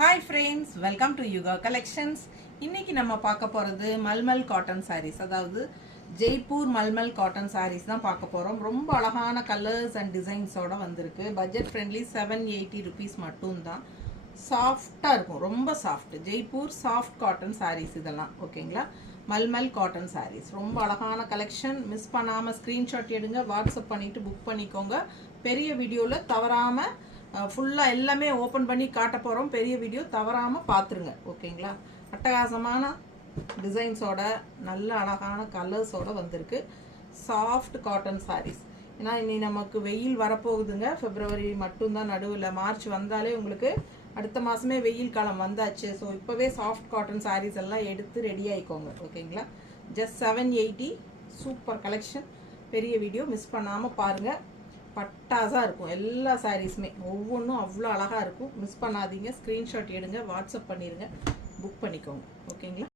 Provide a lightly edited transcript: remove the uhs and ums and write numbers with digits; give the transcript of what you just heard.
Hi friends, welcome to Yuga Collections. இன்னைக்கு நம்ம பார்க்க போறது மல்மல் காட்டன் sarees. அதாவது ஜெய்ப்பூர் மல்மல் காட்டன் sarees தான் பார்க்க போறோம். ரொம்ப அழகான கலர்ஸ் அண்ட் டிசைன்ஸோட வந்திருக்கு. பட்ஜெட் ஃப்ரெண்ட்லி 780 rupees மட்டும் தான். சாஃப்ட்டா இருக்கும், ரொம்ப soft. Jaipur soft cotton sarees இதெல்லாம் ஓகேங்களா? மல்மல் காட்டன் sarees ரொம்ப அழகான கலெக்ஷன். மிஸ் பண்ணாம ஸ்கிரீன்ஷாட் எடுங்க, வாட்ஸ்அப் பண்ணிட்டு புக் பண்ணிக்கோங்க. பெரிய வீடியோல தவறாம ஃபுல்லாக எல்லாமே ஓப்பன் பண்ணி காட்ட போகிறோம். பெரிய வீடியோ தவறாமல் பார்த்துருங்க ஓகேங்களா? அட்டகாசமான டிசைன்ஸோட நல்ல அழகான கலர்ஸோட வந்திருக்கு. Soft cotton sarees. ஏன்னா இனி நமக்கு வெயில் வரப்போகுதுங்க. பிப்ரவரி மட்டும்தான் நடுவில், மார்ச் வந்தாலே உங்களுக்கு அடுத்த மாதமே வெயில் காலம் வந்தாச்சு. ஸோ இப்போவே சாஃப்ட் காட்டன் சாரீஸ் எல்லாம் எடுத்து ரெடி ஆகிக்கோங்க ஓகேங்களா? Just 780 super collection. பெரிய வீடியோ மிஸ் பண்ணாமல் பாருங்கள். பட்டாசாக இருக்கும் எல்லா சாரீஸுமே, ஒவ்வொன்றும் அவ்வளோ அழகாக இருக்கும். மிஸ் பண்ணாதீங்க, ஸ்க்ரீன்ஷாட் எடுங்க, வாட்ஸ்அப் பண்ணிடுங்க, புக் பண்ணிக்கோங்க ஓகேங்களா?